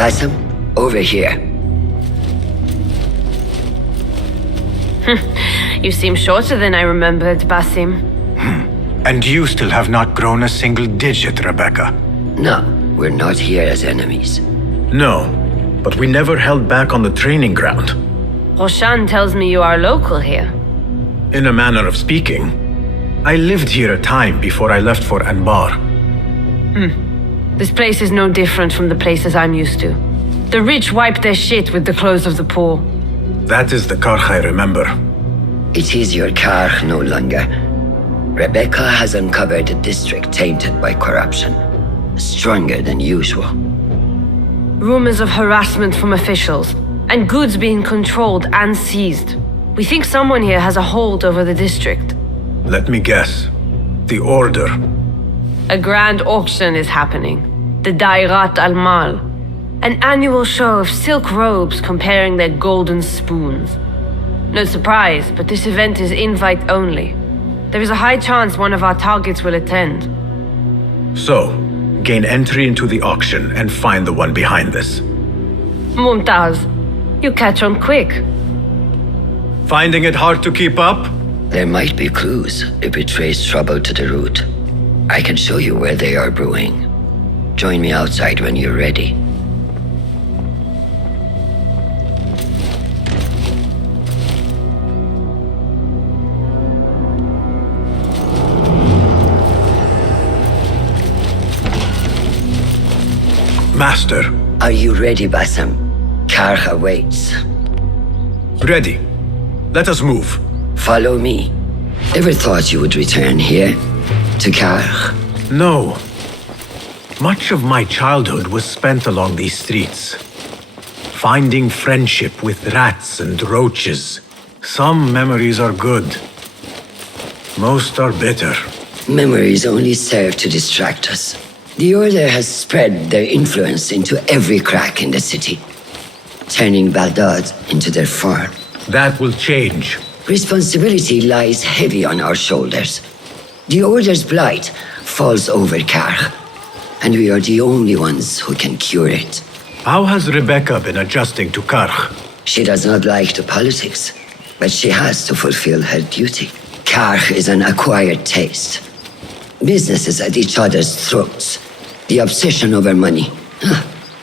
Bassam, over here. You seem shorter than I remembered, Basim. And you still have not grown a single digit, Rebecca. No, we're not here as enemies. No, but we never held back on the training ground. Roshan tells me you are local here. In a manner of speaking. I lived here a time before I left for Anbar. This place is no different from the places I'm used to. The rich wipe their shit with the clothes of the poor. That is the Karch I remember. It is your Karch no longer. Rebecca has uncovered a district tainted by corruption. Stronger than usual. Rumors of harassment from officials, and goods being controlled and seized. We think someone here has a hold over the district. Let me guess. The Order. A grand auction is happening. The Dairat al-Mal. An annual show of silk robes comparing their golden spoons. No surprise, but this event is invite only. There is a high chance one of our targets will attend. So, gain entry into the auction and find the one behind this. Mumtaz, you catch on quick. Finding it hard to keep up? There might be clues if we trace trouble to the root. I can show you where they are brewing. Join me outside when you're ready. Master. Are you ready, Bassam? Karch awaits. Ready. Let us move. Follow me. Ever thought you would return here? To Karch? No. Much of my childhood was spent along these streets. Finding friendship with rats and roaches. Some memories are good. Most are bitter. Memories only serve to distract us. The Order has spread their influence into every crack in the city, turning Baghdad into their farm. That will change. Responsibility lies heavy on our shoulders. The Order's blight falls over Karch, and we are the only ones who can cure it. How has Rebecca been adjusting to Karch? She does not like the politics, but she has to fulfill her duty. Karch is an acquired taste. Businesses at each other's throats. The obsession over money.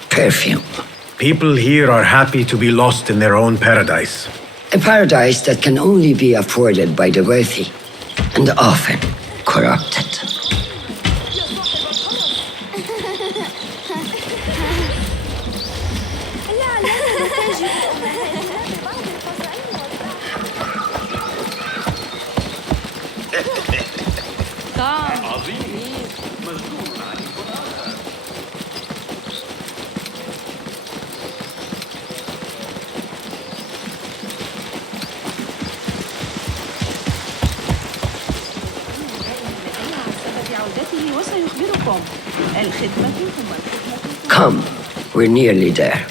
Perfume. People here are happy to be lost in their own paradise. A paradise that can only be afforded by the wealthy, and often corrupted. Come, we're nearly there.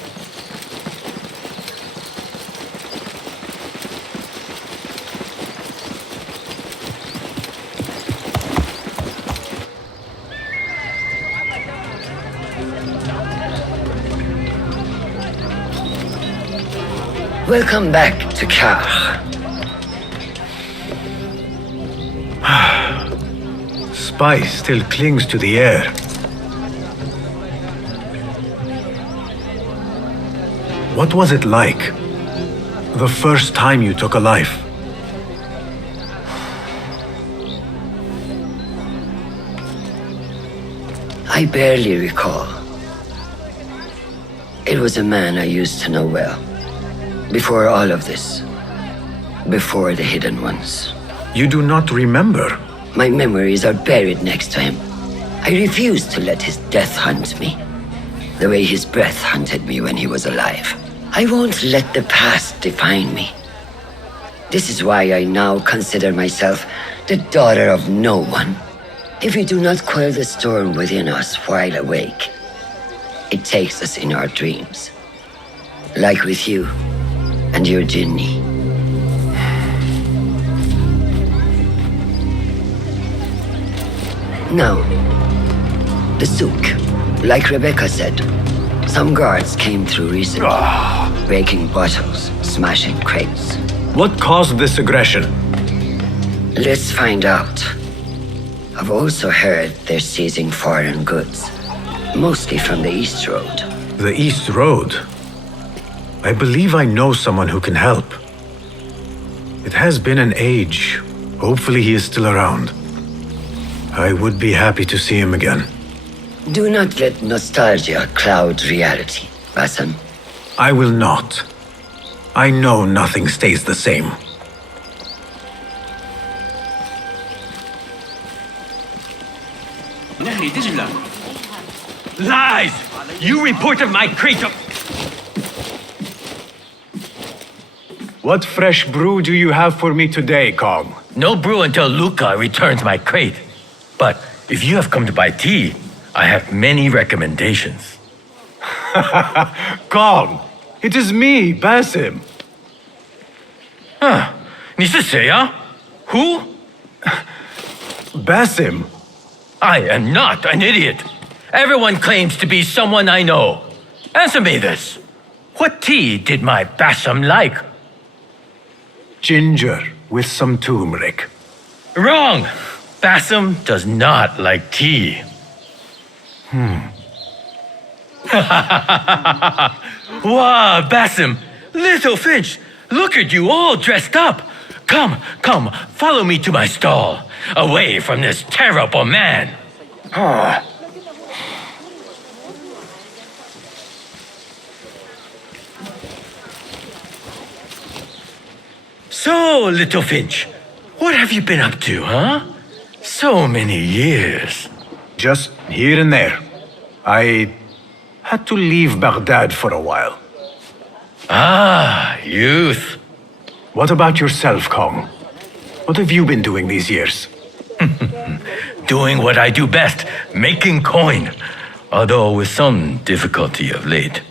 Welcome back to Karch. Spice still clings to the air. What was it like? The first time you took a life? I barely recall. It was a man I used to know well. Before all of this. Before the Hidden Ones. You do not remember? My memories are buried next to him. I refuse to let his death hunt me. The way his breath hunted me when he was alive. I won't let the past define me. This is why I now consider myself the daughter of no one. If we do not quell the storm within us while awake, it takes us in our dreams. Like with you and your Jinni. Now, the souk, like Rebecca said, Some guards came through recently, breaking bottles, smashing crates. What caused this aggression? Let's find out. I've also heard they're seizing foreign goods, mostly from the East Road. The East Road? I believe I know someone who can help. It has been an age. Hopefully he is still around. I would be happy to see him again. Do not let nostalgia cloud reality, Bassam. I will not. I know nothing stays the same. Lies! You reported my crate of... What fresh brew do you have for me today, Kong? No brew until Luca returns my crate. But if you have come to buy tea, I have many recommendations. Kong! It is me, Basim. 你是谁啊? Who? Basim? I am not an idiot. Everyone claims to be someone I know. Answer me this. What tea did my Basim like? Ginger with some turmeric. Wrong! Basim does not like tea. Wow, Basim! Little Finch! Look at you all dressed up! Come, come, follow me to my stall. Away from this terrible man. So, Little Finch, what have you been up to, huh? So many years. Just here and there. I had to leave Baghdad for a while. Ah, youth. What about yourself, Kong? What have you been doing these years? Doing what I do best, making coin. Although with some difficulty of late.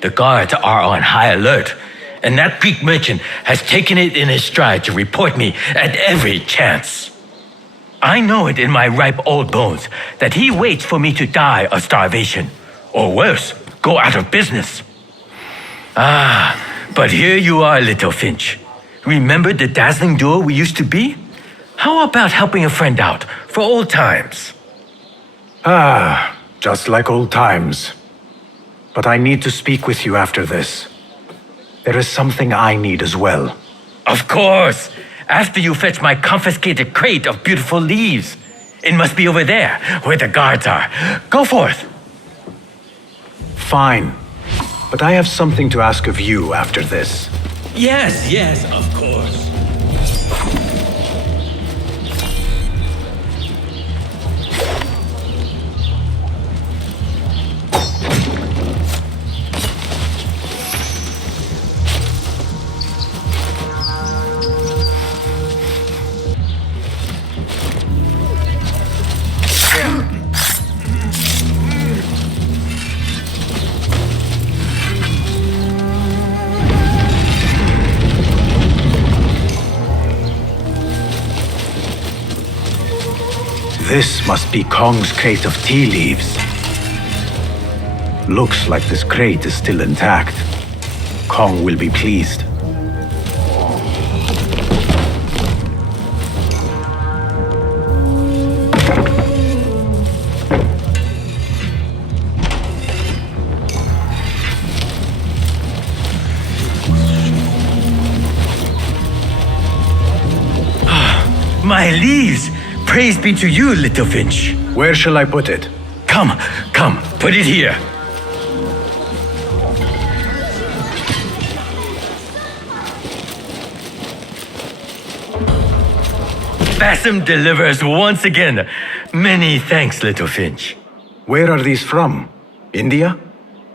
The guards are on high alert, and that Greek merchant has taken it in his stride to report me at every chance. I know it in my ripe old bones that he waits for me to die of starvation, or worse, go out of business. Ah, but here you are, Little Finch. Remember the dazzling duo we used to be? How about helping a friend out for old times? Ah, just like old times. But I need to speak with you after this. There is something I need as well. Of course! After you fetch my confiscated crate of beautiful leaves. It must be over there, where the guards are. Go forth! Fine. But I have something to ask of you after this. Yes, yes, of course. This must be Kong's crate of tea leaves. Looks like this crate is still intact. Kong will be pleased. My leaves! Praise be to you, Little Finch. Where shall I put it? Come, come, put it here. Basim delivers once again. Many thanks, Little Finch. Where are these from? India?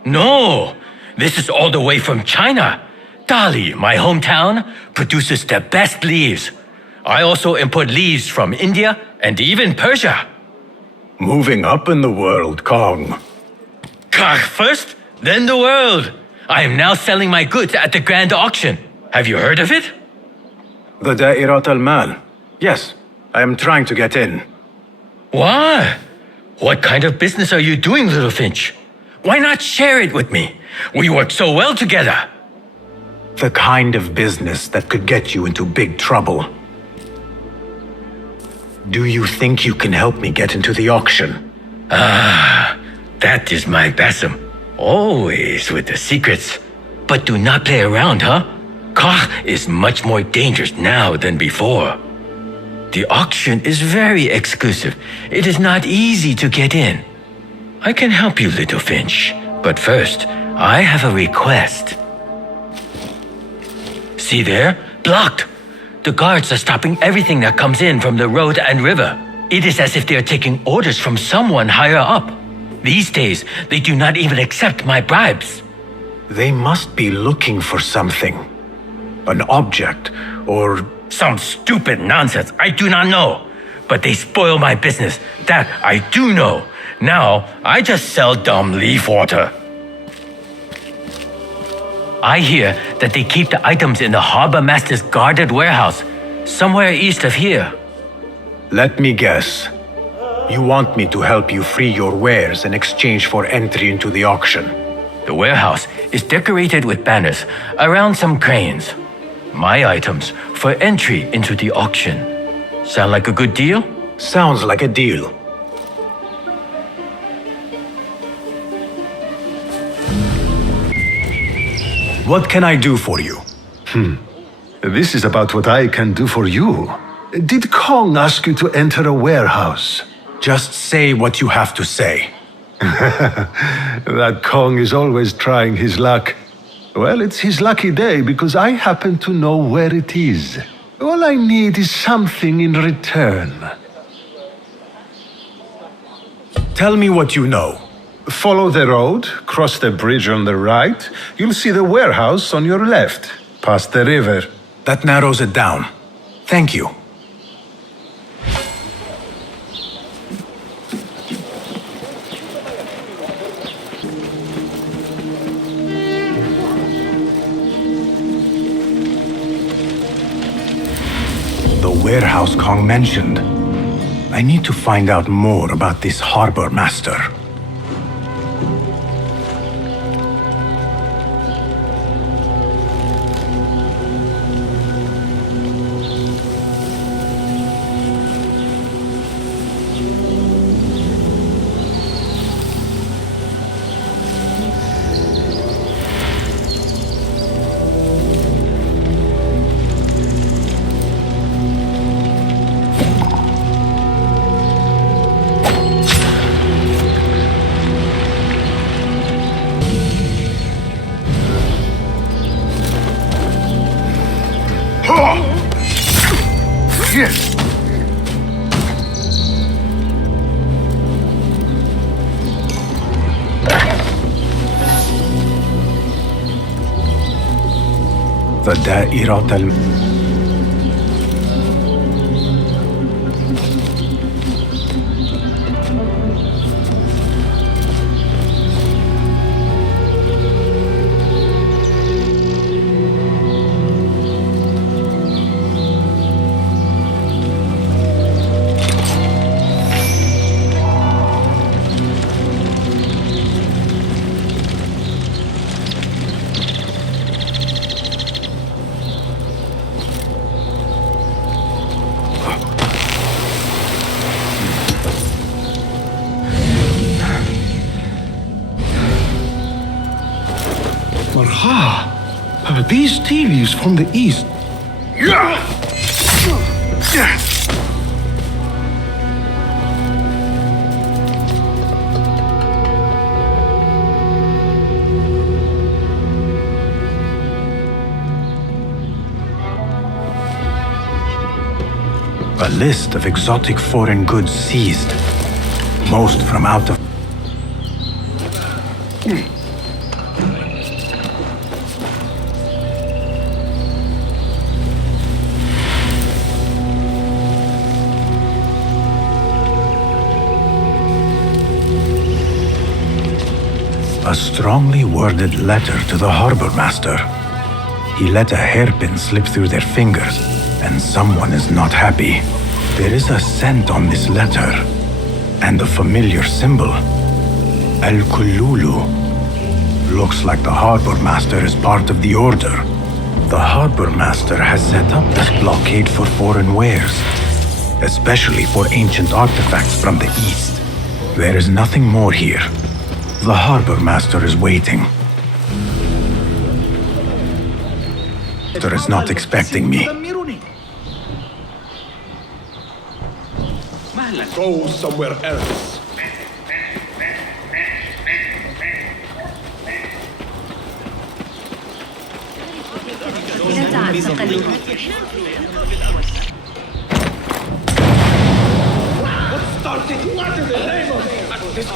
No, this is all the way from China. Dali, my hometown, produces the best leaves. I also import leaves from India and even Persia. Moving up in the world, Kong. Kach first, then the world. I am now selling my goods at the grand auction. Have you heard of it? The Da'irat al-Mal. Yes, I am trying to get in. Why? What kind of business are you doing, Little Finch? Why not share it with me? We work so well together. The kind of business that could get you into big trouble. Do you think you can help me get into the auction? That is my Basim. Always with the secrets. But do not play around, huh? Koch is much more dangerous now than before. The auction is very exclusive. It is not easy to get in. I can help you, little Finch. But first, I have a request. See there? Blocked. The guards are stopping everything that comes in from the road and river. It is as if they are taking orders from someone higher up. These days, they do not even accept my bribes. They must be looking for something. An object, or... Some stupid nonsense. I do not know. But they spoil my business. That I do know. Now, I just sell dumb leaf water. I hear that they keep the items in the harbor master's guarded warehouse, somewhere east of here. Let me guess. You want me to help you free your wares in exchange for entry into the auction. The warehouse is decorated with banners around some cranes. My items for entry into the auction. Sound like a good deal? Sounds like a deal. What can I do for you? This is about what I can do for you. Did Kong ask you to enter a warehouse? Just say what you have to say. That Kong is always trying his luck. Well, it's his lucky day because I happen to know where it is. All I need is something in return. Tell me what you know. Follow the road, cross the bridge on the right. You'll see the warehouse on your left, past the river. That narrows it down. Thank you. The warehouse Kong mentioned. I need to find out more about this harbor master. Yes! The Da'irat al... These tea leaves from the east. A list of exotic foreign goods seized. Most from out of... A strongly worded letter to the harbor master. He let a hairpin slip through their fingers, and someone is not happy. There is a scent on this letter, and a familiar symbol. Kululu. Looks like the harbor master is part of the order. The harbor master has set up this blockade for foreign wares, especially for ancient artifacts from the east. There is nothing more here. The harbor master is waiting. Master is not expecting me. Go somewhere else. What started? What is the name of this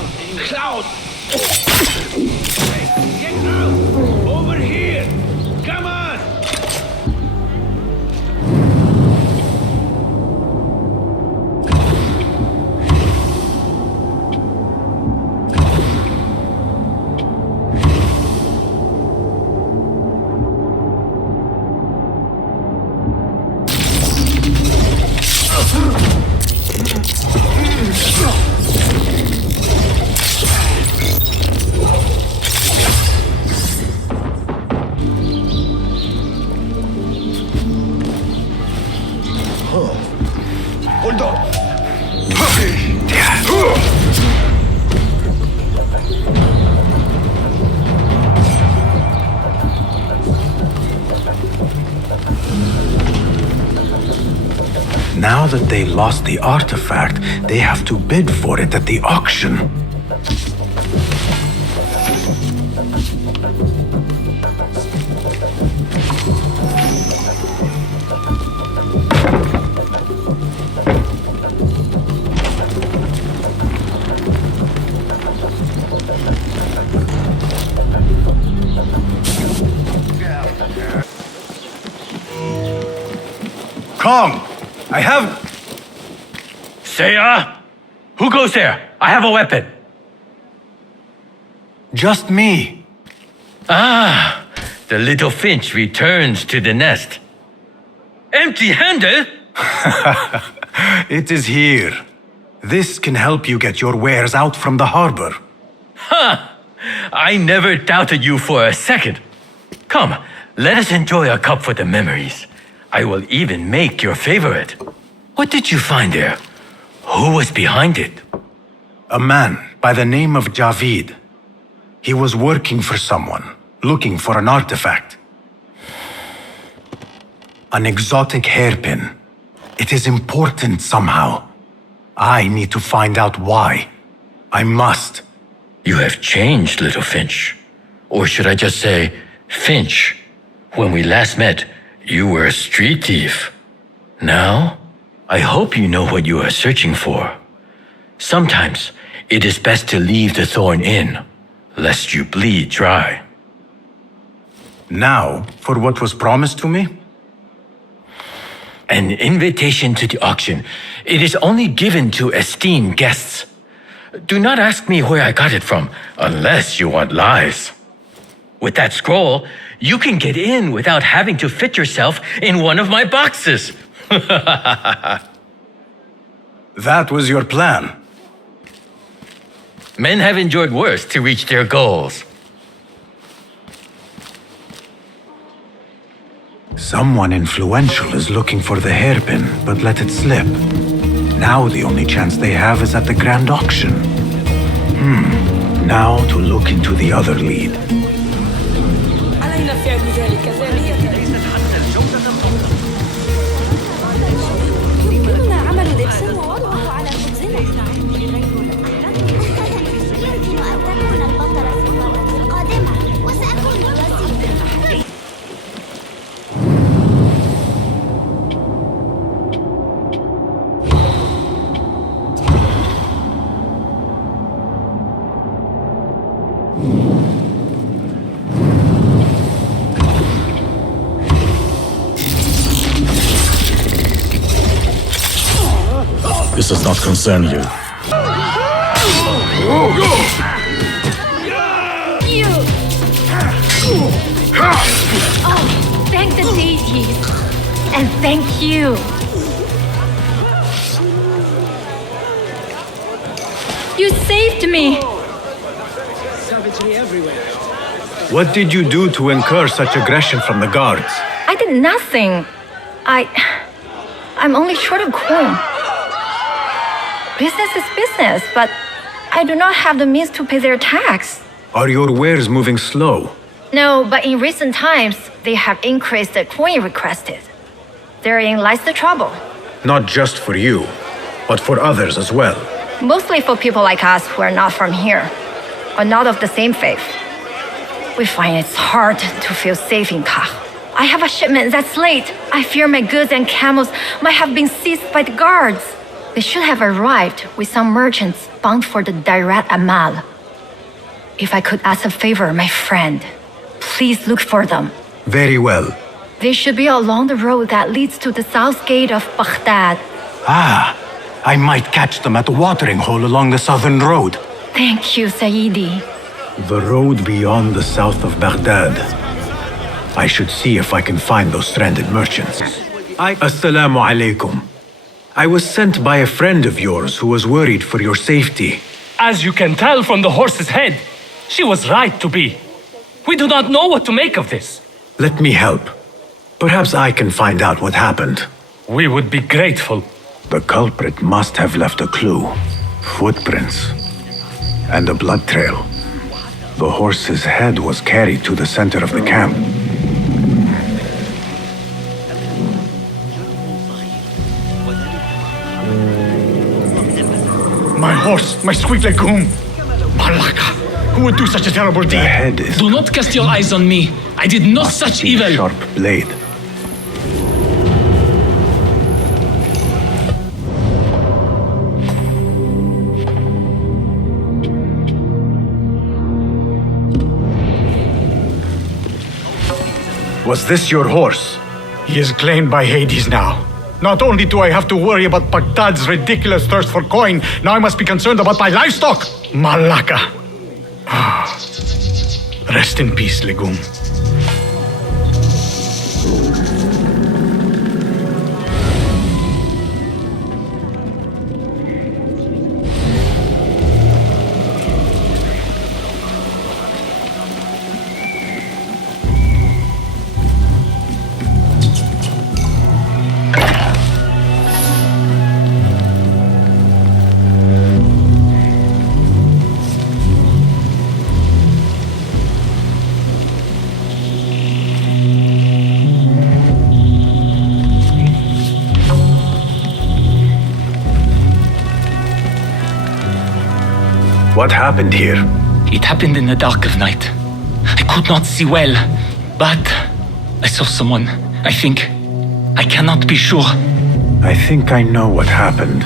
cloud? Get out! Over here! Come on! Hold on. Now that they lost the artifact, they have to bid for it at the auction. Kong! I have... Seiya? Who goes there? I have a weapon. Just me. Ah, the little finch returns to the nest. Empty-handed? It is here. This can help you get your wares out from the harbor. Ha! I never doubted you for a second. Come, let us enjoy a cup for the memories. I will even make your favorite. What did you find there? Who was behind it? A man by the name of Javid. He was working for someone, looking for an artifact. An exotic hairpin. It is important somehow. I need to find out why. I must. You have changed, little Finch. Or should I just say, Finch? When we last met, you were a street thief. Now, I hope you know what you are searching for. Sometimes, it is best to leave the thorn in, lest you bleed dry. Now, for what was promised to me? An invitation to the auction. It is only given to esteemed guests. Do not ask me where I got it from, unless you want lies. With that scroll, you can get in without having to fit yourself in one of my boxes. That was your plan. Men have endured worse to reach their goals. Someone influential is looking for the hairpin, but let it slip. Now the only chance they have is at the grand auction. Now to look into the other lead. علينا فعل ذلك ثانية. يمكننا عمل لبس ووضعه على خبزنا. يمكن أن تكون البطلة في المرة القادمة وسأكون الوزير. This does not concern you. You! Oh, thank the deities. And thank you. You saved me. savagery everywhere. What did you do to incur such aggression from the guards? I did nothing. I'm only short of coin. Business is business, but I do not have the means to pay their tax. Are your wares moving slow? No, but in recent times, they have increased the coin requested. Therein lies the trouble. Not just for you, but for others as well. Mostly for people like us who are not from here, or not of the same faith. We find it's hard to feel safe in Kah. I have a shipment that's late. I fear my goods and camels might have been seized by the guards. They should have arrived with some merchants bound for the Dairat Amal. If I could ask a favor, my friend, please look for them. Very well. They should be along the road that leads to the south gate of Baghdad. Ah, I might catch them at the watering hole along the southern road. Thank you, Sayyidi. The road beyond the south of Baghdad. I should see if I can find those stranded merchants. Assalamu alaikum. I was sent by a friend of yours who was worried for your safety. As you can tell from the horse's head, she was right to be. We do not know what to make of this. Let me help. Perhaps I can find out what happened. We would be grateful. The culprit must have left a clue. Footprints. And a blood trail. The horse's head was carried to the center of the camp. My horse, my sweet legume. Malaka, who would do such a terrible deed? The head is... Do not cast your eyes on me. I did not such evil. A sharp blade. Was this your horse? He is claimed by Hades now. Not only do I have to worry about Baghdad's ridiculous thirst for coin, now I must be concerned about my livestock. Malaka. Rest in peace, legume. What happened here? It happened in the dark of night. I could not see well, but I saw someone. I think. I cannot be sure. I think I know what happened.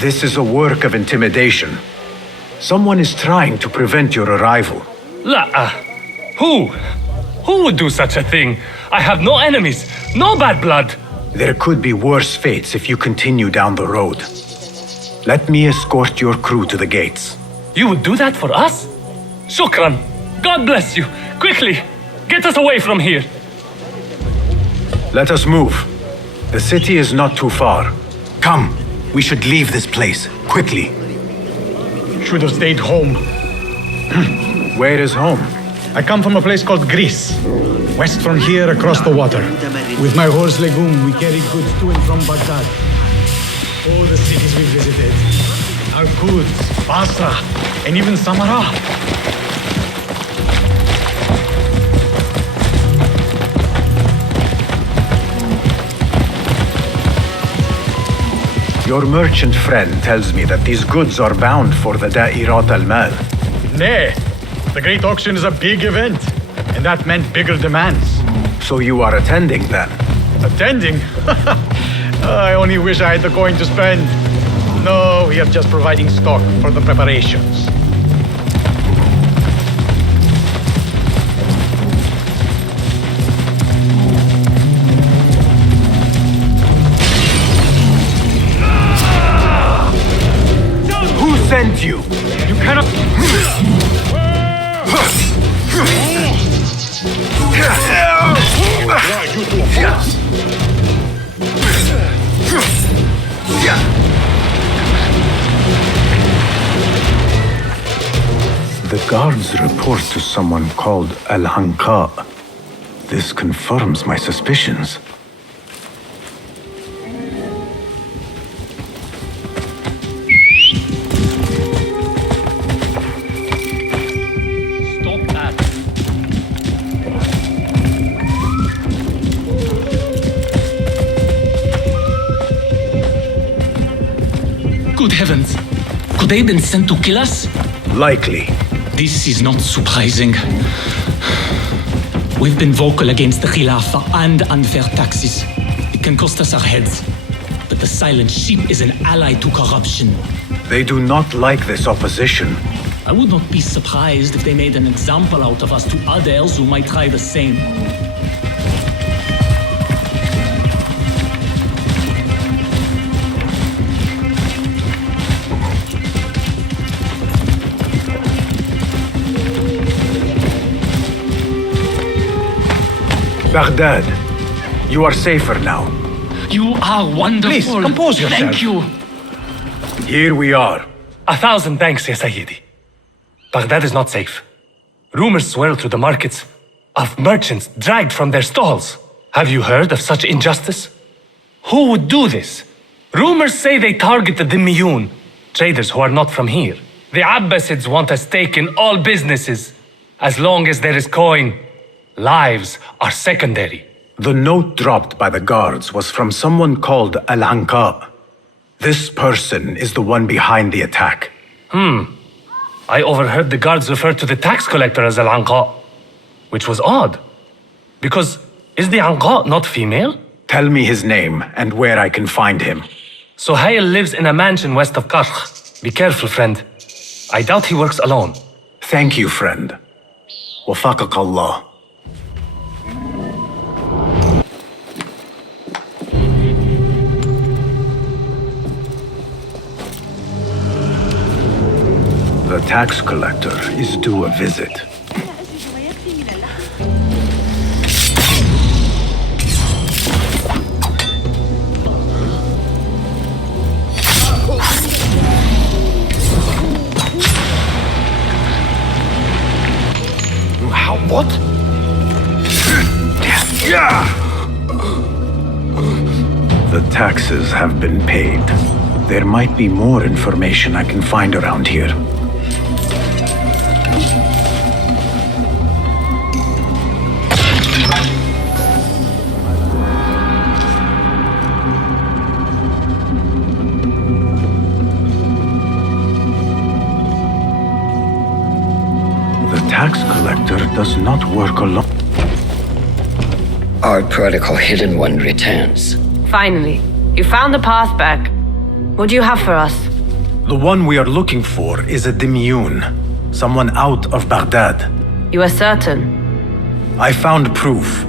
This is a work of intimidation. Someone is trying to prevent your arrival. Who? Who would do such a thing? I have no enemies, no bad blood. There could be worse fates if you continue down the road. Let me escort your crew to the gates. You would do that for us? Shukran. God bless you. Quickly, get us away from here. Let us move. The city is not too far. Come, we should leave this place, quickly. Should have stayed home. Where is home? I come from a place called Greece. West from here, across the water. With my horse Legume, we carry goods to and from Baghdad. All the cities we visited. Al-Quds, Basra, and even Samarra. Your merchant friend tells me that these goods are bound for the Da'irat al-Mal. Nay, the Great Auction is a big event, and that meant bigger demands. So you are attending then? Attending? I only wish I had the coin to spend. No, we are just providing stock for the preparations. sent you? You cannot... The guards report to someone called Al-Hanqa. This confirms my suspicions. Stop that. Good heavens! Could they have been sent to kill us? Likely. This is not surprising. We've been vocal against the Khilafah and unfair taxes. It can cost us our heads. But the Silent Sheep is an ally to corruption. They do not like this opposition. I would not be surprised if they made an example out of us to others who might try the same. Baghdad, you are safer now. You are wonderful. Please, compose yourself. Thank you. Here we are. 1,000 thanks, Ya Sayyidi. Baghdad is not safe. Rumors swirl through the markets of merchants dragged from their stalls. Have you heard of such injustice? Who would do this? Rumors say they target the Dhimmiyun, traders who are not from here. The Abbasids want a stake in all businesses. As long as there is coin, lives are secondary. The note dropped by the guards was from someone called Al-Hanqa. This person is the one behind the attack. I overheard the guards refer to the tax collector as Al-Anqa, which was odd. Because is the Anqa not female? Tell me his name and where I can find him. Suhail lives in a mansion west of Karkh. Be careful, friend. I doubt he works alone. Thank you, friend. Wafaqak Allah. The tax collector is due a visit. What? The taxes have been paid. There might be more information I can find around here. Tax collector does not work alone. Our protocol hidden one returns. Finally, you found the path back. What do you have for us? The one we are looking for is a Dhimmiyun, someone out of Baghdad. You are certain? I found proof.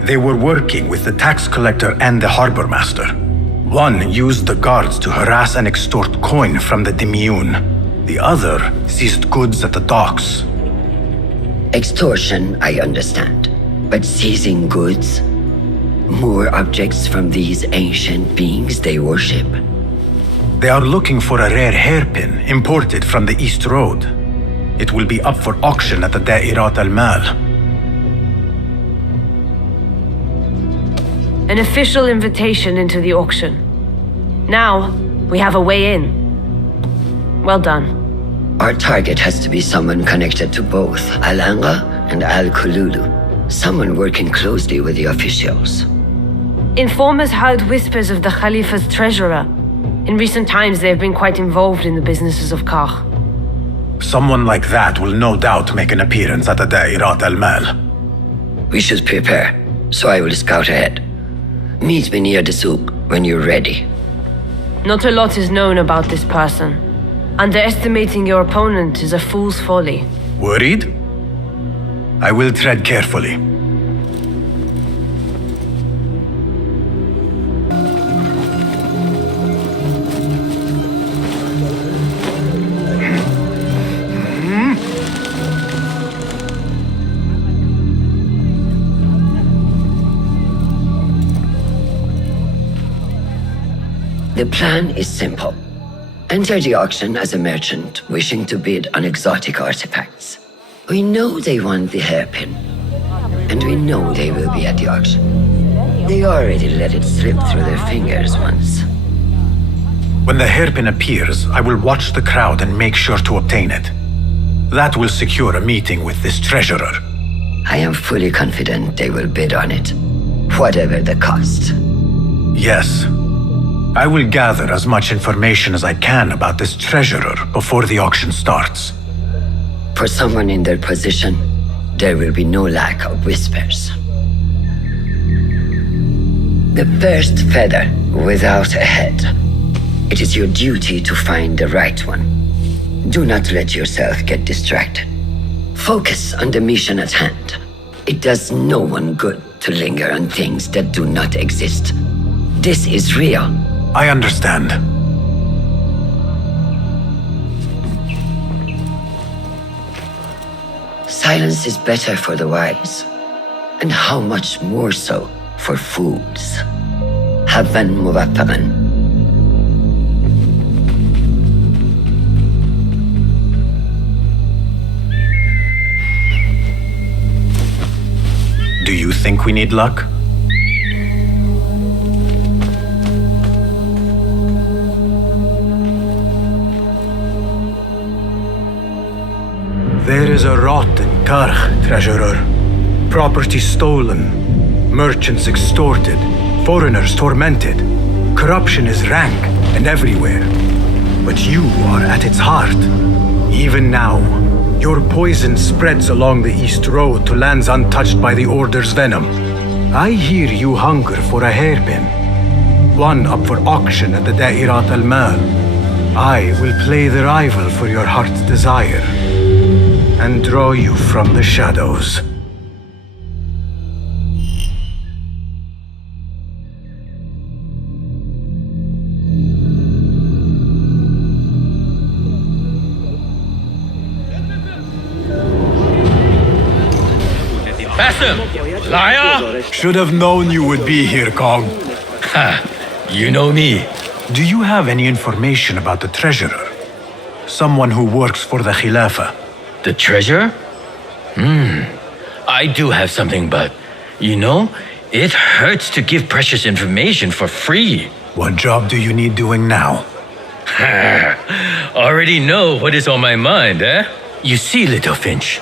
They were working with the tax collector and the harbor master. One used the guards to harass and extort coin from the Dhimmiyun. The other seized goods at the docks. Extortion, I understand. But seizing goods? More objects from these ancient beings they worship? They are looking for a rare hairpin imported from the East Road. It will be up for auction at the Da'irat al-Mal. An official invitation into the auction. Now, we have a way in. Well done. Our target has to be someone connected to both Al-Anga and Al-Kululu. Someone working closely with the officials. Informers heard whispers of the Khalifa's treasurer. In recent times, they have been quite involved in the businesses of Karkh. Someone like that will no doubt make an appearance at the Da'irat al-Mal. We should prepare, so I will scout ahead. Meet me near the souk when you're ready. Not a lot is known about this person. Underestimating your opponent is a fool's folly. Worried? I will tread carefully. The plan is simple. Enter the auction as a merchant wishing to bid on exotic artifacts. We know they want the hairpin, and we know they will be at the auction. They already let it slip through their fingers once. When the hairpin appears, I will watch the crowd and make sure to obtain it. That will secure a meeting with this treasurer. I am fully confident they will bid on it, whatever the cost. Yes. I will gather as much information as I can about this treasurer before the auction starts. For someone in their position, there will be no lack of whispers. The first feather without a head. It is your duty to find the right one. Do not let yourself get distracted. Focus on the mission at hand. It does no one good to linger on things that do not exist. This is real. I understand. Silence is better for the wise, and how much more so for fools. Havan muwaffaqan. Do you think we need luck? There is a rot in Karch, treasurer. Property stolen, merchants extorted, foreigners tormented. Corruption is rank and everywhere. But you are at its heart. Even now, your poison spreads along the East Road to lands untouched by the Order's venom. I hear you hunger for a hairpin. One up for auction at the Da'irat al-Mal. I will play the rival for your heart's desire and draw you from the shadows. Faster! Liar! Should have known you would be here, Kong. Ha! You know me. Do you have any information about the treasurer? Someone who works for the Khilafah? The treasure? I do have something, but, you know, it hurts to give precious information for free. What job do you need doing now? Already know what is on my mind, eh? You see, Little Finch,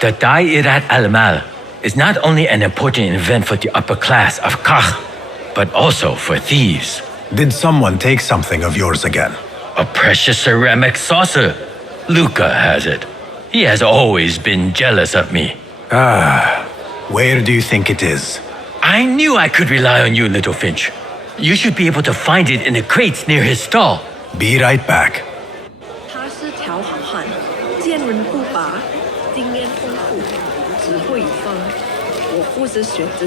the Da'irat al-Mal is not only an important event for the upper class of Kach, but also for thieves. Did someone take something of yours again? A precious ceramic saucer. Luca has it. He has always been jealous of me. Where do you think it is? I knew I could rely on you, Little Finch. You should be able to find it in the crates near his stall. Be right back. 他是条好汉，坚韧不拔，经验丰富，智慧一方。我负责选择。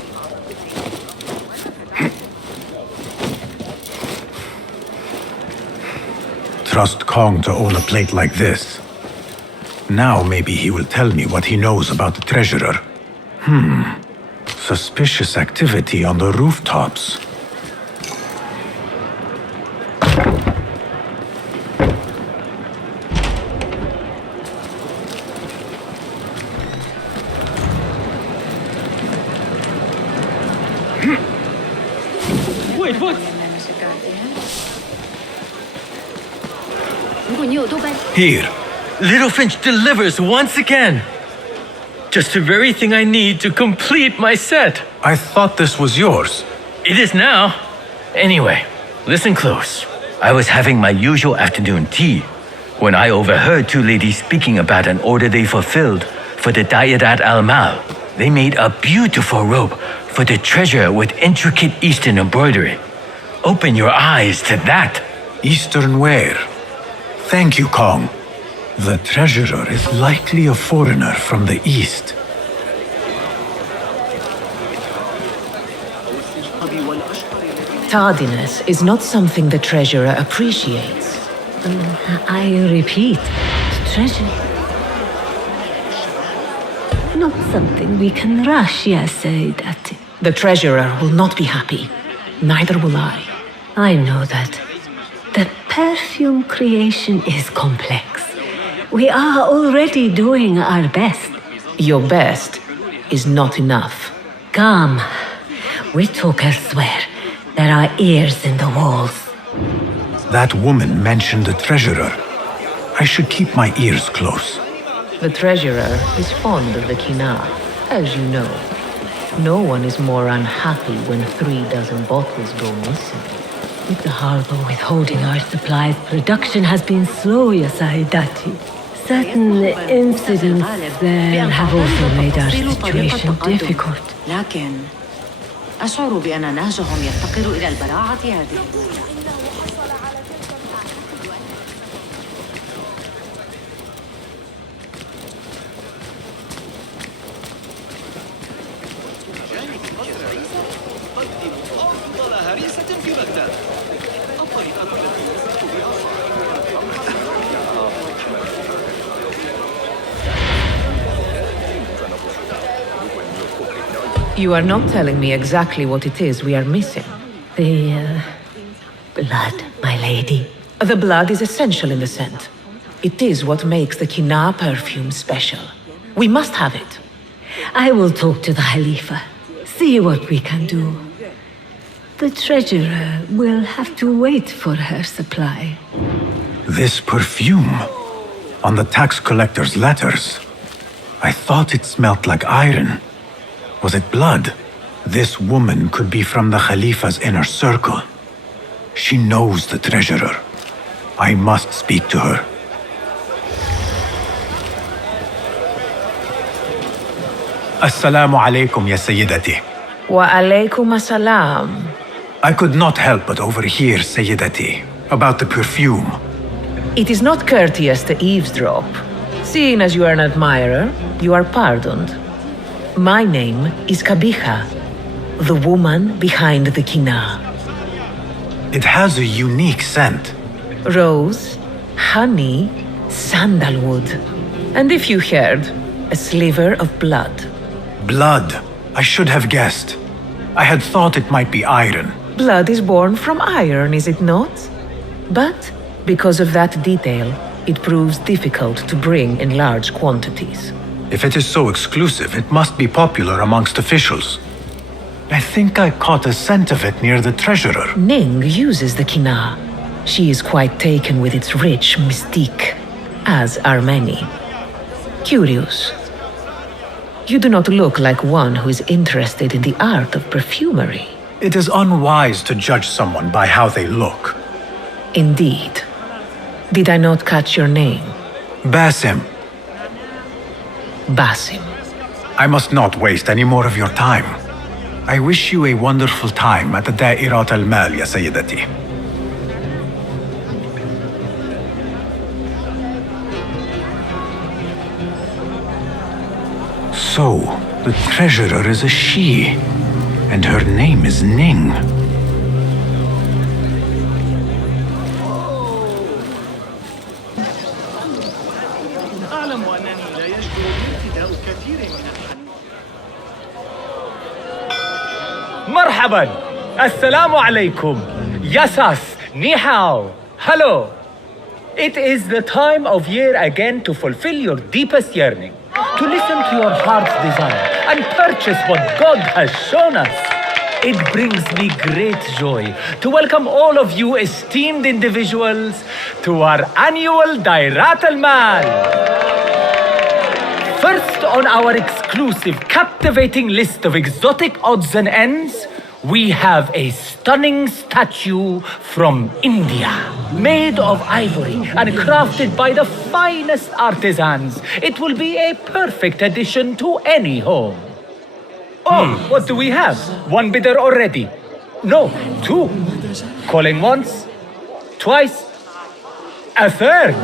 Trust Kong to own a plate like this. Now maybe he will tell me what he knows about the treasurer. Suspicious activity on the rooftops. Wait, what? Here. Little Finch delivers once again. Just the very thing I need to complete my set. I thought this was yours. It is now. Anyway, listen close. I was having my usual afternoon tea when I overheard two ladies speaking about an order they fulfilled for the Da'irat al-Mal. They made a beautiful robe for the treasure with intricate Eastern embroidery. Open your eyes to that. Eastern ware. Thank you, Kong. The treasurer is likely a foreigner from the East. Tardiness is not something the treasurer appreciates. I repeat, treasure. Not something we can rush, yes, that. The treasurer will not be happy. Neither will I. I know that. Perfume creation is complex. We are already doing our best. Your best is not enough. Come. We talk elsewhere. There are ears in the walls. That woman mentioned the treasurer. I should keep my ears close. The treasurer is fond of the kina, as you know. No one is more unhappy when 36 bottles go missing. With the harbor withholding our supplies, production has been slow, Ya Sahidati. Certain incidents there have also made our situation difficult. لكن أشعر بأن نهجهم يفتقر إلى البراعة هذه. You are not telling me exactly what it is we are missing. The blood, my lady. The blood is essential in the scent. It is what makes the kina perfume special. We must have it. I will talk to the Khalifa. See what we can do. The treasurer will have to wait for her supply. This perfume, on the tax collector's letters. I thought it smelt like iron. Was it blood? This woman could be from the Khalifa's inner circle. She knows the treasurer. I must speak to her. Assalamu alaikum, ya Sayyidati. Wa alaikum assalam. I could not help but overhear, Sayyidati, about the perfume. It is not courteous to eavesdrop. Seeing as you are an admirer, you are pardoned. My name is Kabija, the woman behind the kina. It has a unique scent. Rose, honey, sandalwood. And if you heard, a sliver of blood. Blood. I should have guessed. I had thought it might be iron. Blood is born from iron, is it not? But because of that detail, it proves difficult to bring in large quantities. If it is so exclusive, it must be popular amongst officials. I think I caught a scent of it near the treasurer. Ning uses the kina. She is quite taken with its rich mystique, as are many. Curious. You do not look like one who is interested in the art of perfumery. It is unwise to judge someone by how they look. Indeed. Did I not catch your name? Basim. Basim. I must not waste any more of your time. I wish you a wonderful time at the Da'irat al-Mal, ya Sayyidati. So, the treasurer is a she, and her name is Ning. مرحبا السلام عليكم Yasas Ni hao Hello. It is the time of year again to fulfill your deepest yearning, to listen to your heart's desire and purchase what God has shown us. It brings me great joy to welcome all of you esteemed individuals to our annual Dairat al-Mal. First on our exclusive, captivating list of exotic odds and ends, we have a stunning statue from India, made of ivory and crafted by the finest artisans. It will be a perfect addition to any home. Oh, what do we have? One bidder already. No, two. Calling once, twice, a third.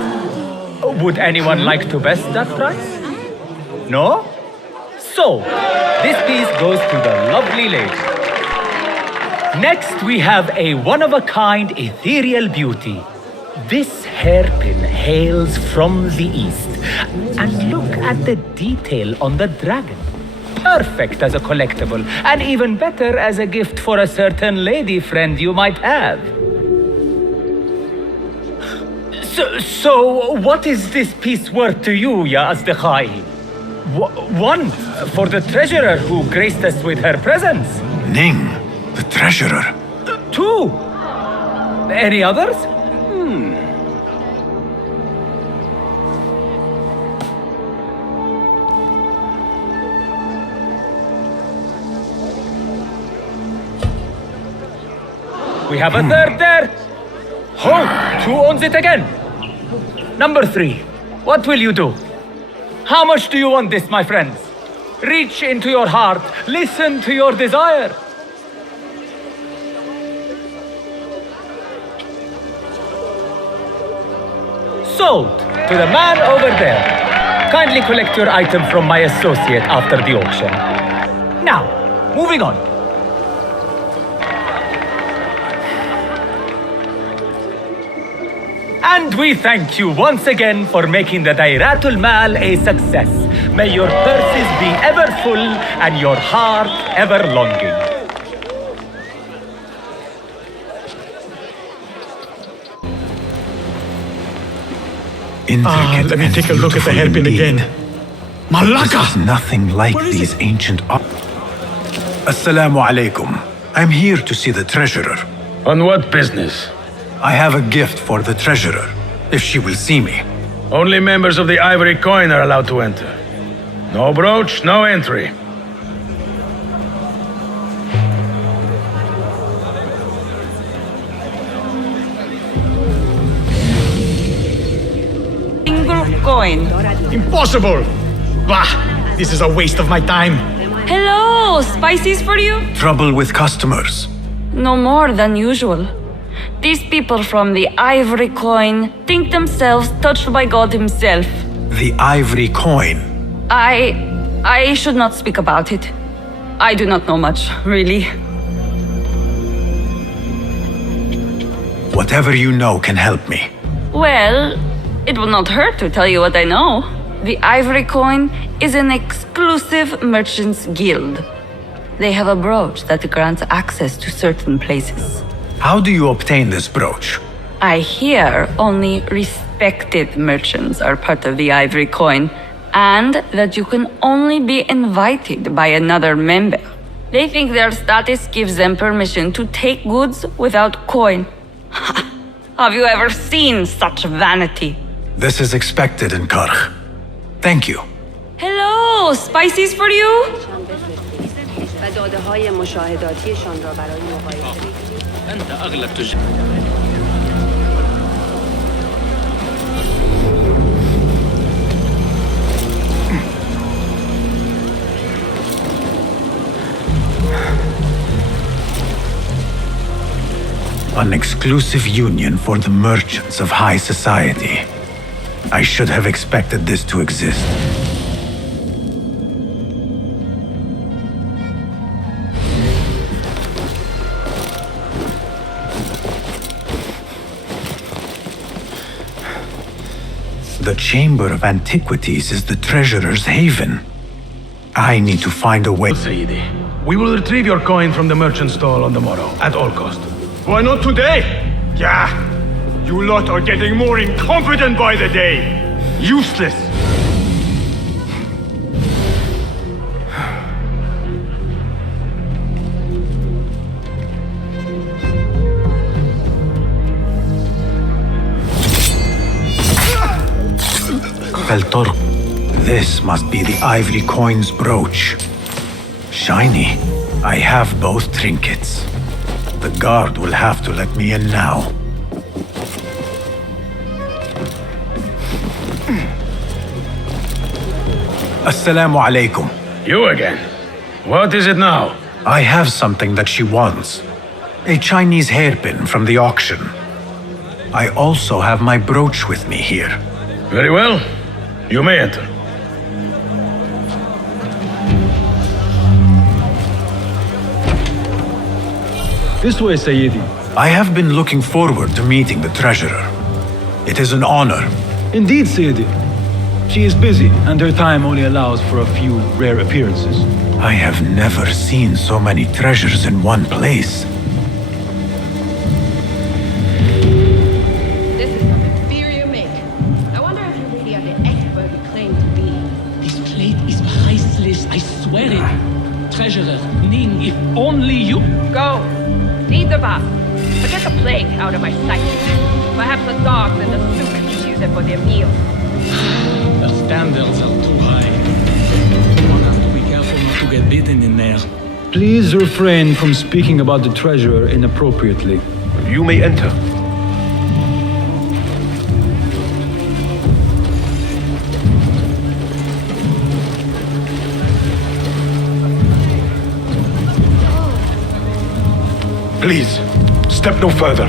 Would anyone like to best that price? No? So, this piece goes to the lovely lady. Next, we have a one-of-a-kind ethereal beauty. This hairpin hails from the east. And look at the detail on the dragon. Perfect as a collectible, and even better as a gift for a certain lady friend you might have. So, what is this piece worth to you, Ya Azdekhai? One, for the treasurer who graced us with her presence. Ning, the treasurer. Two. Any others? We have a third there. Hold, who owns it again? Number 3, what will you do? How much do you want this, my friends? Reach into your heart, listen to your desire. Sold to the man over there. Kindly collect your item from my associate after the auction. Now, moving on. And we thank you once again for making the Dairatul Mal a success. May your purses be ever full and your heart ever longing. Intricate. Let me and take a look at the beautiful hairpin indeed. again. Malaka! This is nothing like these ancient. Assalamu alaikum. I'm here to see the treasurer. On what business? I have a gift for the treasurer, if she will see me. Only members of the Ivory Coin are allowed to enter. No brooch, no entry. Single coin. Impossible! Bah! This is a waste of my time. Hello, spices for you? Trouble with customers. No more than usual. These people from the Ivory Coin think themselves touched by God himself. The Ivory Coin. I should not speak about it. I do not know much, really. Whatever you know can help me. Well, it will not hurt to tell you what I know. The Ivory Coin is an exclusive merchants guild. They have a brooch that grants access to certain places. How do you obtain this brooch? I hear only respected merchants are part of the Ivory Coin, and that you can only be invited by another member. They think their status gives them permission to take goods without coin. Have you ever seen such vanity? This is expected in Karch. Thank you. Hello, spices for you? و داده‌های مشاهداتیشان را برای مقایسه أنت أغلب An exclusive union for the merchants of high society. I should have expected this to exist. The Chamber of Antiquities is the treasurer's haven. I need to find a way. Sayyidi, we will retrieve your coin from the merchant stall on the morrow, at all cost. Why not today? Yeah. You lot are getting more incompetent by the day. Useless. Feltor. This must be the Ivory Coin's brooch. Shiny. I have both trinkets. The guard will have to let me in now. Assalamu alaikum. You again? What is it now? I have something that she wants. A Chinese hairpin from the auction. I also have my brooch with me here. Very well. You may enter. This way, Sayyidi. I have been looking forward to meeting the treasurer. It is an honor. Indeed, Sayyidi. She is busy, and her time only allows for a few rare appearances. I have never seen so many treasures in one place. This is some inferior swear it. Treasurer Ning, if only you... Go. Lead the bus. But get the plague out of my sight. Perhaps the dogs and the souk can use it for their meal. Their standards are too high. One has to be careful not to get bitten in there. Please refrain from speaking about the treasurer inappropriately. You may enter. Please, step no further.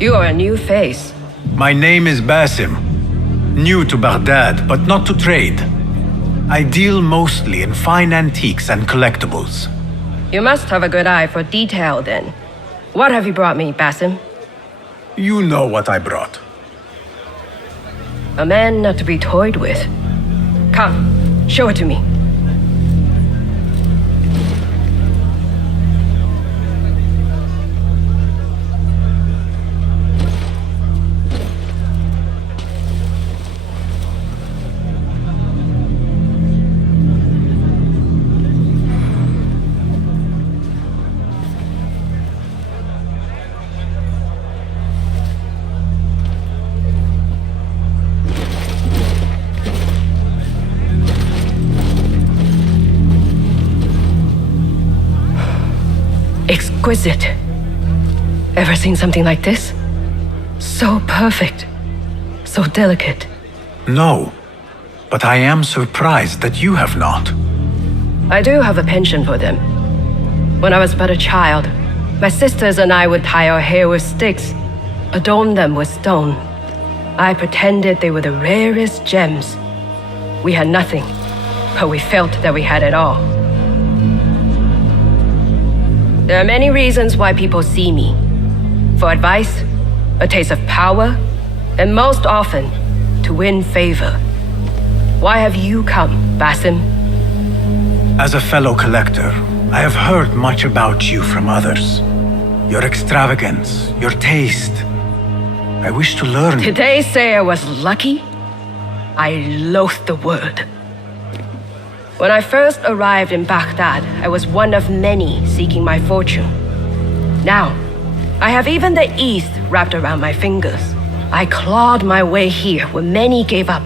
You are a new face. My name is Basim. New to Baghdad, but not to trade. I deal mostly in fine antiques and collectibles. You must have a good eye for detail then. What have you brought me, Basim? You know what I brought. A man not to be toyed with. Come, show it to me. Exquisite. Ever seen something like this? So perfect. So delicate. No, but I am surprised that you have not. I do have a penchant for them. When I was but a child, my sisters and I would tie our hair with sticks, adorn them with stone. I pretended they were the rarest gems. We had nothing, but we felt that we had it all. There are many reasons why people see me. For advice, a taste of power, and most often, to win favor. Why have you come, Basim? As a fellow collector, I have heard much about you from others. Your extravagance, your taste. I wish to learn. Did they say I was lucky? I loathe the word. When I first arrived in Baghdad, I was one of many seeking my fortune. Now, I have even the East wrapped around my fingers. I clawed my way here where many gave up,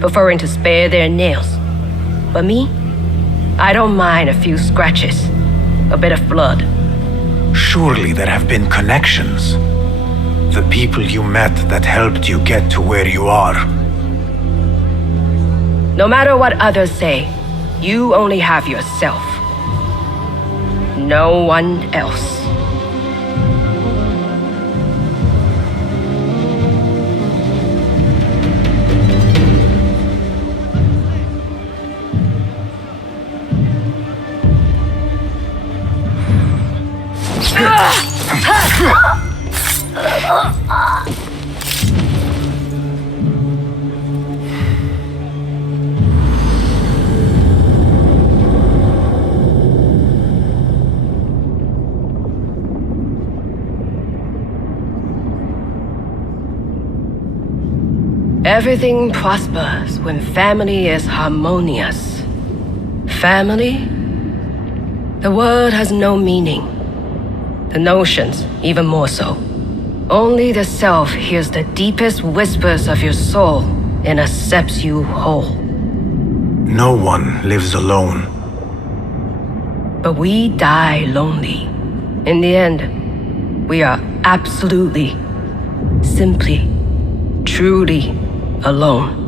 preferring to spare their nails. But me? I don't mind a few scratches, a bit of blood. Surely there have been connections. The people you met that helped you get to where you are. No matter what others say, you only have yourself. No one else. Everything prospers when family is harmonious. Family? The word has no meaning. The notions, even more so. Only the self hears the deepest whispers of your soul and accepts you whole. No one lives alone. But we die lonely. In the end, we are absolutely, simply, truly alone.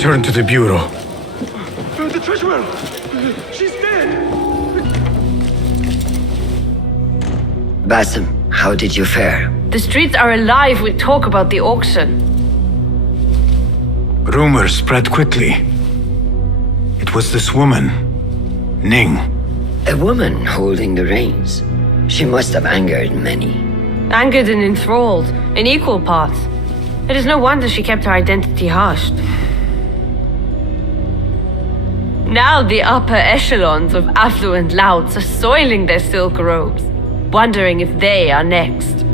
Return to the bureau. The treasurer! She's dead! Basim, how did you fare? The streets are alive with talk about the auction. Rumors spread quickly. It was this woman, Ning. A woman holding the reins. She must have angered many. Angered and enthralled, in equal parts. It is no wonder she kept her identity hushed. Now the upper echelons of affluent louts are soiling their silk robes, wondering if they are next.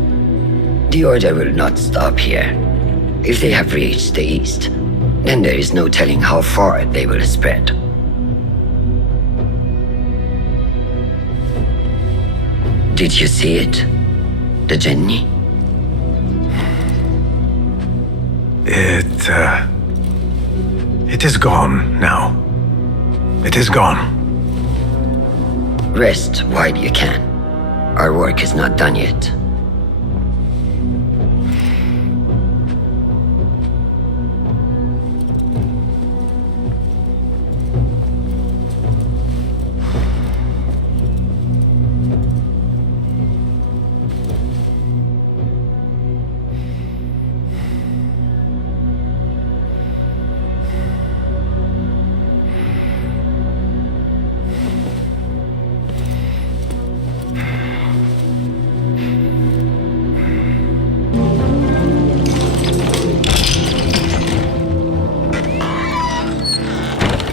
The Order will not stop here. If they have reached the east, then there is no telling how far they will spread. Did you see it? The Jinni? It is gone now. It is gone. Rest while you can. Our work is not done yet.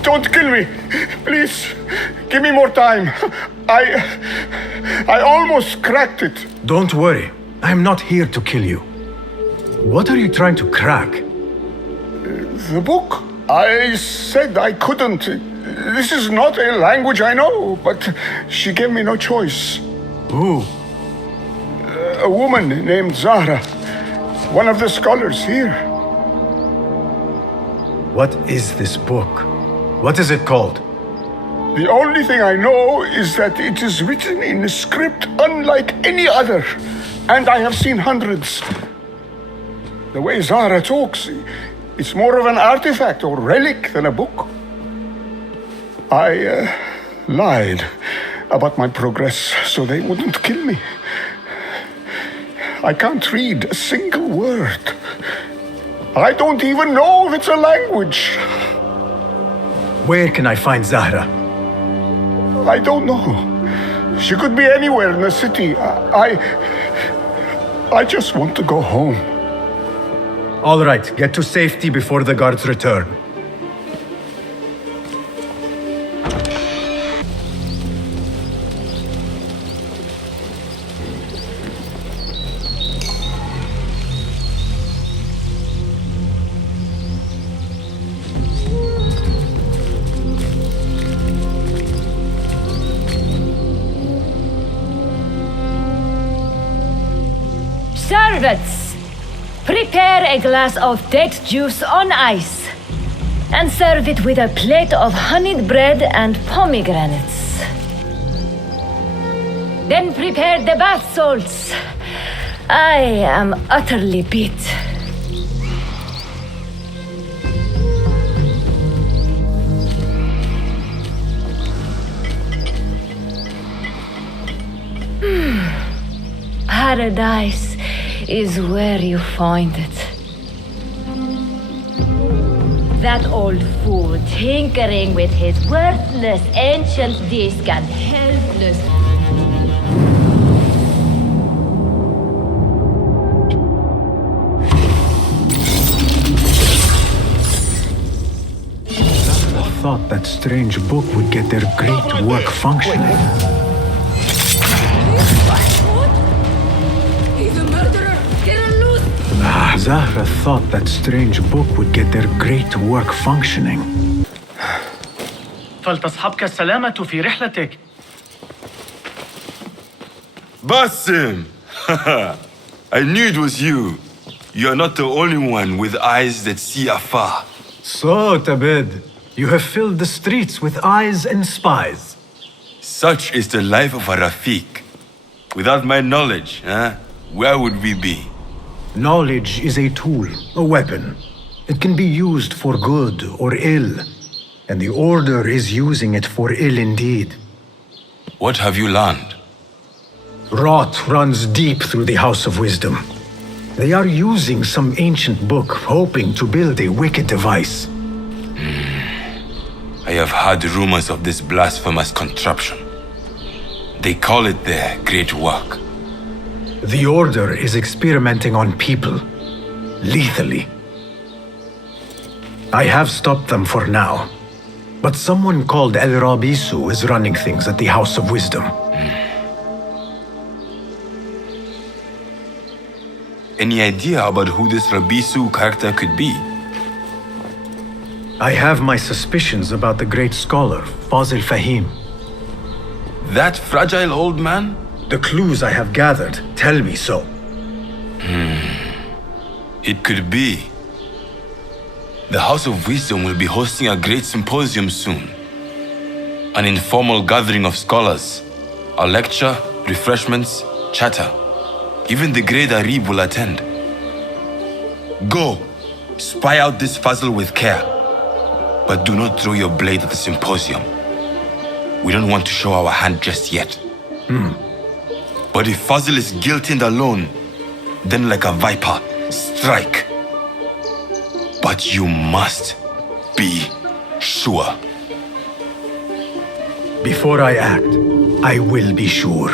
Don't kill me! Please, give me more time. I almost cracked it. Don't worry. I'm not here to kill you. What are you trying to crack? The book? I said I couldn't. This is not a language I know, but she gave me no choice. Who? A woman named Zahra. One of the scholars here. What is this book? What is it called? The only thing I know is that it is written in a script unlike any other, and I have seen hundreds. The way Zahra talks, it's more of an artifact or relic than a book. I lied about my progress so they wouldn't kill me. I can't read a single word. I don't even know if it's a language. Where can I find Zahra? I don't know. She could be anywhere in the city. I just want to go home. All right, get to safety before the guards return. Servants, prepare a glass of date juice on ice and serve it with a plate of honeyed bread and pomegranates. Then prepare the bath salts. I am utterly beat. Paradise is where you find it. That old fool tinkering with his worthless ancient disc and helpless. I thought that strange book would get their great work functioning. Zahra thought that strange book would get their great work functioning. فلتصحبك السلامة في رحلتك. Basim! I knew it was you. You're not the only one with eyes that see afar. So, Tabid, you have filled the streets with eyes and spies. Such is the life of a Rafiq. Without my knowledge, where would we be? Knowledge is a tool, a weapon. It can be used for good or ill, and the Order is using it for ill indeed. What have you learned? Rot runs deep through the House of Wisdom. They are using some ancient book, hoping to build a wicked device. I have heard rumors of this blasphemous contraption. They call it their great work. The Order is experimenting on people, lethally. I have stopped them for now, but someone called El Rabisu is running things at the House of Wisdom. Any idea about who this Rabisu character could be? I have my suspicions about the great scholar, Fazil Fahim. That fragile old man? The clues I have gathered tell me so. It could be. The House of Wisdom will be hosting a great symposium soon. An informal gathering of scholars. A lecture, refreshments, chatter. Even the great Arib will attend. Go, spy out this Fazil with care. But do not throw your blade at the symposium. We don't want to show our hand just yet. But if Fazil is guilty and alone, then like a viper, strike. But you must be sure. Before I act, I will be sure.